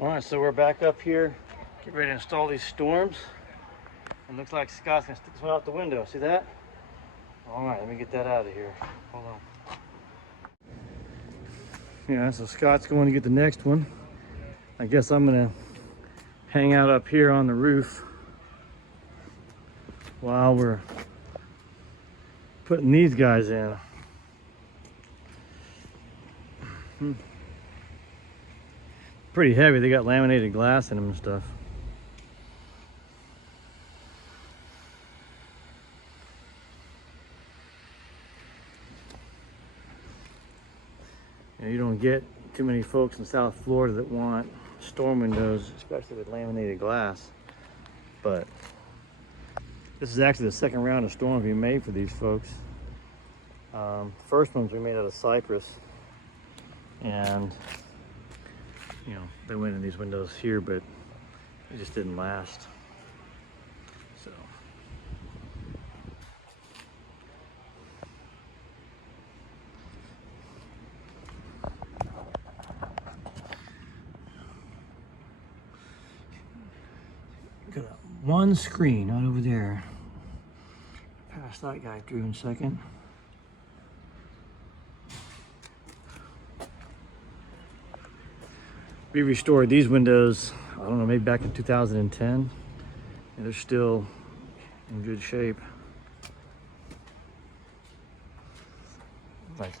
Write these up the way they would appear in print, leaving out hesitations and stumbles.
All right, so we're back up here, get ready to install these storms. It looks like Scott's gonna stick this one out the window. See that? All right, let me get that out of here. Hold on. Yeah, so Scott's going to get the next one. I guess I'm gonna hang out up here on the roof while we're putting these guys in. Pretty heavy. They got laminated glass in them and stuff. You don't get too many folks in South Florida that want storm windows, especially with laminated glass. But this is actually the second round of storms we made for these folks. The first ones we made out of cypress, and you know, they went in these windows here, but it just didn't last. So got one screen right over there. Pass that guy through in a second. We restored these windows, I don't know, maybe back in 2010. And they're still in good shape. Like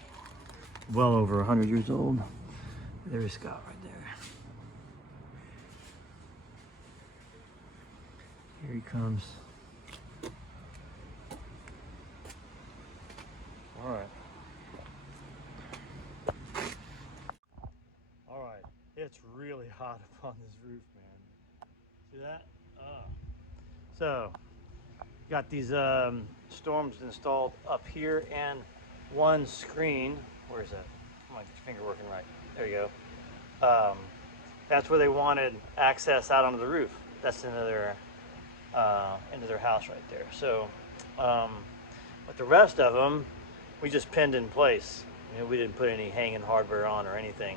well over 100 years old. There's Scott right there. Here he comes. All right. All right. It's really hot up on this roof, man. See that? So, got these storms installed up here and one screen. Where is that? Come on, get your finger working right. There you go. That's where they wanted access out onto the roof. That's into their house right there. So, but the rest of them, we just pinned in place. You know, we didn't put any hanging hardware on or anything.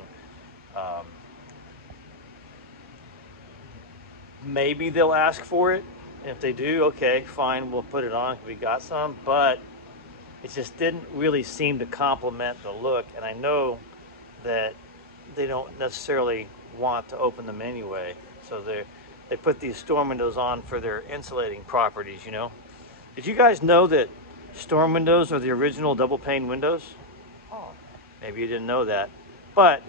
Maybe they'll ask for it. If they do, okay, fine, we'll put it on. We got some, but it just didn't really seem to complement the look. And I know that they don't necessarily want to open them anyway. So they put these storm windows on for their insulating properties, you know. Did you guys know that storm windows are the original double pane windows? Oh, maybe you didn't know that. But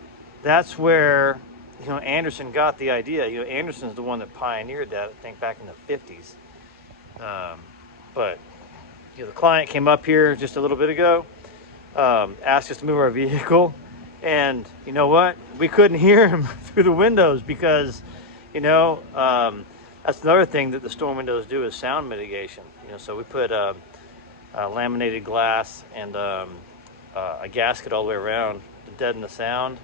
that's where, you know, Anderson got the idea. You know, Anderson's the one that pioneered that, I think, back in the 50s. But, you know, the client came up here just a little bit ago, asked us to move our vehicle, and you know what? We couldn't hear him through the windows because, you know, that's another thing that the storm windows do is sound mitigation. You know, so we put laminated glass and a gasket all the way around to deaden the sound.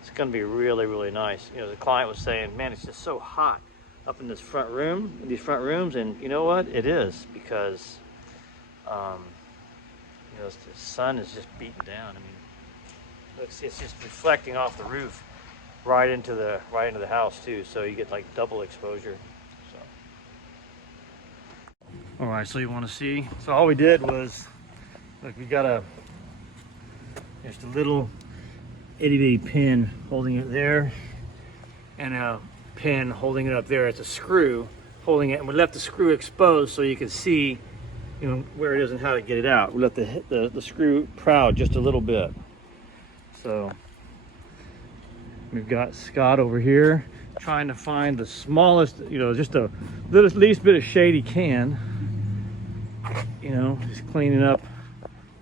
It's going to be really, really nice. You know, the client was saying, man, it's just so hot up in this front room, in these front rooms. And you know what? It is, because, you know, the sun is just beating down. I mean, it's just reflecting off the roof right into the house too. So you get like double exposure. So. All right, so you want to see? So all we did was, look, we got just a little itty bitty pin holding it there, and a pin holding it up there. It's a screw holding it, and we left the screw exposed so you can see, you know, where it is and how to get it out. We left the screw proud just a little bit. So we've got Scott over here trying to find the smallest, you know, just the least bit of shade he can. You know, just cleaning up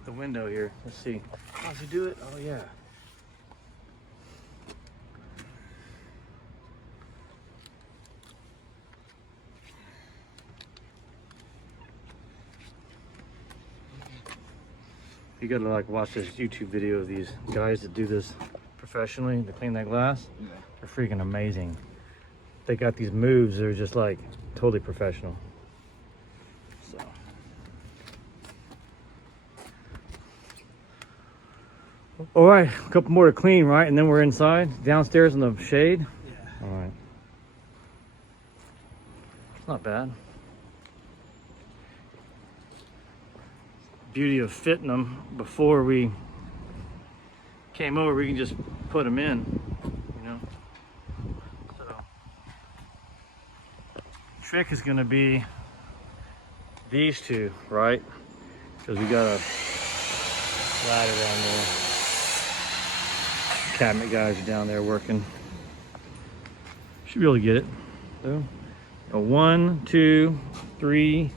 the window here. Let's see. How's he do it? Oh yeah. You gotta like watch this YouTube video of these guys that do this professionally, to clean that glass. Yeah. They're freaking amazing. They got these moves, they're just like totally professional. So. All right, a couple more to clean, right? And then we're inside, downstairs in the shade. Yeah. All right. It's not bad. Beauty of fitting them before we came over, we can just put them in, you know. So, trick is going to be these two, right? Because we got a ladder down there. Cabinet guys are down there working. Should be able to get it. So, 1, 2, 3,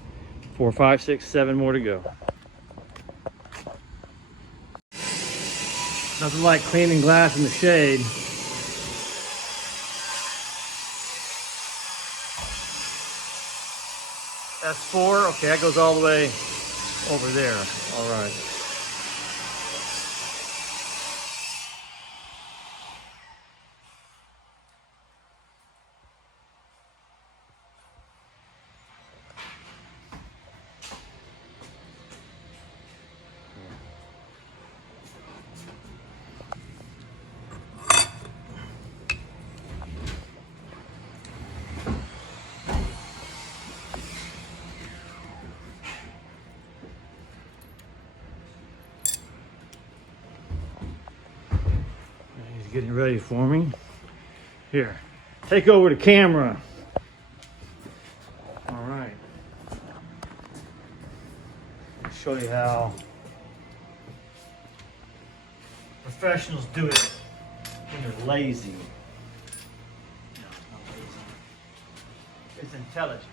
4, 5, 6, 7 more to go. Nothing like cleaning glass in the shade. That's 4. Okay, that goes all the way over there. All right. Getting ready for me. Here, take over the camera. All right. Show you how professionals do it when they're lazy. No, it's not lazy. It's intelligent.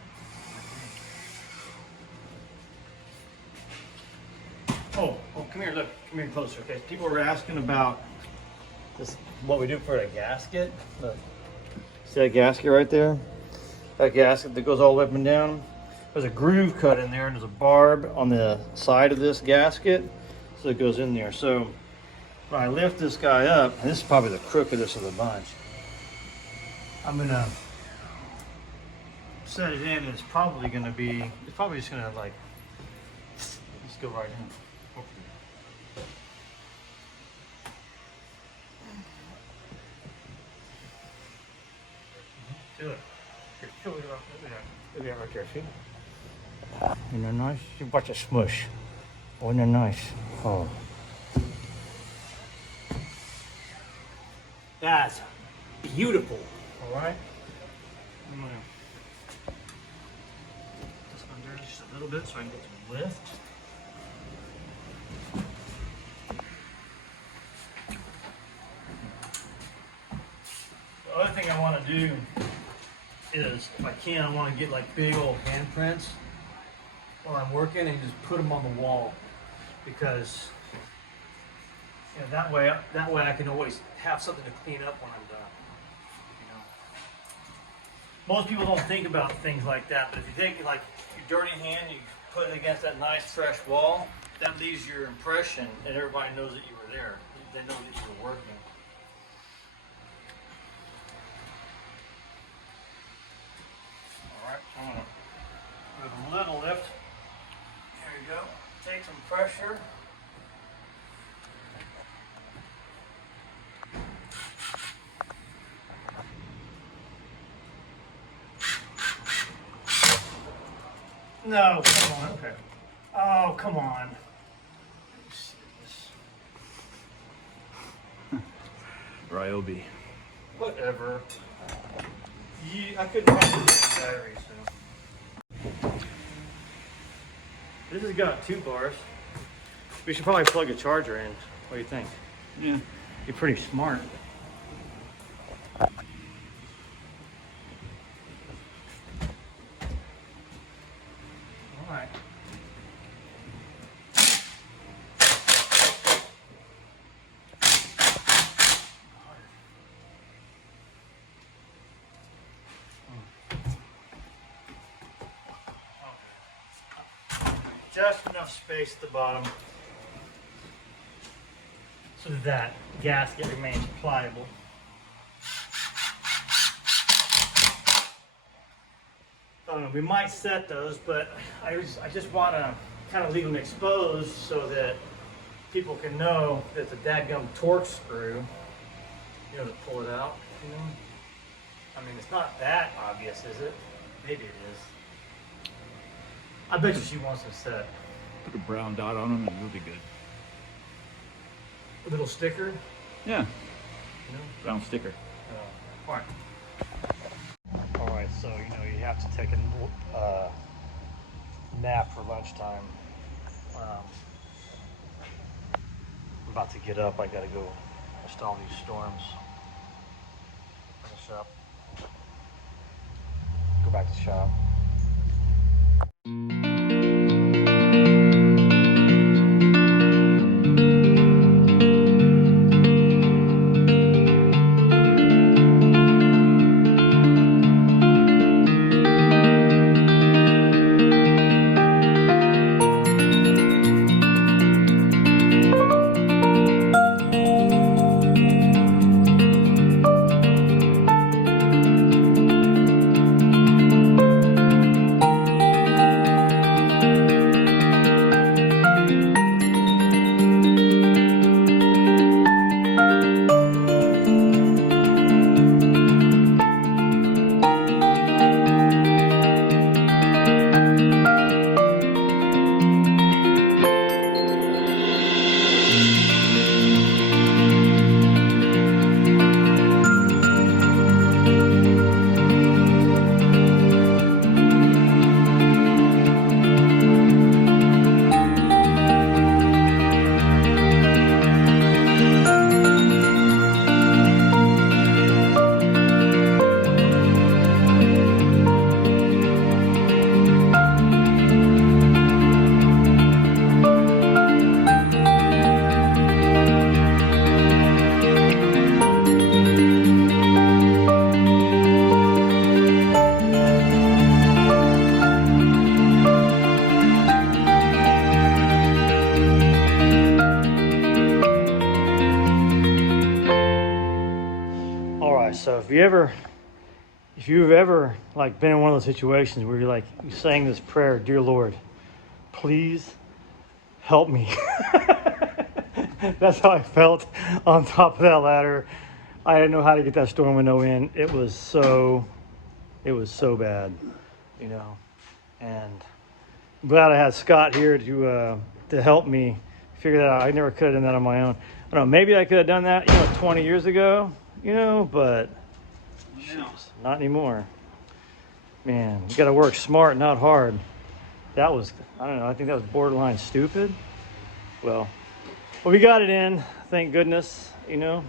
Oh, come here, look. Come here closer, okay? People were asking about this, what we do for a gasket. Look, see that gasket right there? That gasket that goes all the way up and down. There's a groove cut in there and there's a barb on the side of this gasket. So it goes in there. So when I lift this guy up, and this is probably the crookedest of the bunch, I'm gonna set it in and it's probably just gonna like, let's go right in. Do it. Look at that right there, see? Isn't that nice? You watch it smush. Oh, isn't that nice? Oh. That's beautiful. All right? I'm gonna this under just a little bit so I can get some lift. The other thing I want to do is, if I can, I want to get like big old handprints while I'm working and just put them on the wall, because you know, that way I can always have something to clean up when I'm done. You know, most people don't think about things like that, but if you take like your dirty hand, you put it against that nice fresh wall, that leaves your impression, and everybody knows that you were there. They know that you were working. I'm going to give a little lift. There you go. Take some pressure. No, come on. Okay. Oh, come on. Ryobi. Whatever. I couldn't find the battery, so. This has got 2 bars. We should probably plug a charger in. What do you think? Yeah. You're pretty smart. All right. Just enough space at the bottom so that gasket remains pliable. We might set those, but I just want to kind of leave them exposed so that people can know that the dadgum torque screw, you know, to pull it out, you know. I mean, it's not that obvious, is it? Maybe it is. I bet you she wants them set. Put a brown dot on them and it'll be good. A little sticker? Yeah, You know? brown sticker. Fine. All right, so you have to take a nap for lunchtime. I'm about to get up. I got to go install these storms. Finish up. Go back to the shop. So if you've ever like been in one of those situations where you're saying this prayer, dear Lord, please help me. That's how I felt on top of that ladder. I didn't know how to get that storm window in. It was so bad, and I'm glad I had Scott here to help me figure that out. I never could have done that on my own. I don't know, maybe I could have done that, 20 years ago, but not anymore. Man, you got to work smart, not hard. That was, I don't know, I think that was borderline stupid. Well, we got it in, thank goodness, and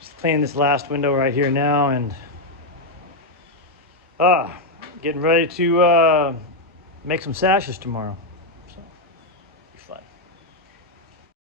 just cleaning this last window right here now, and getting ready to make some sashes tomorrow.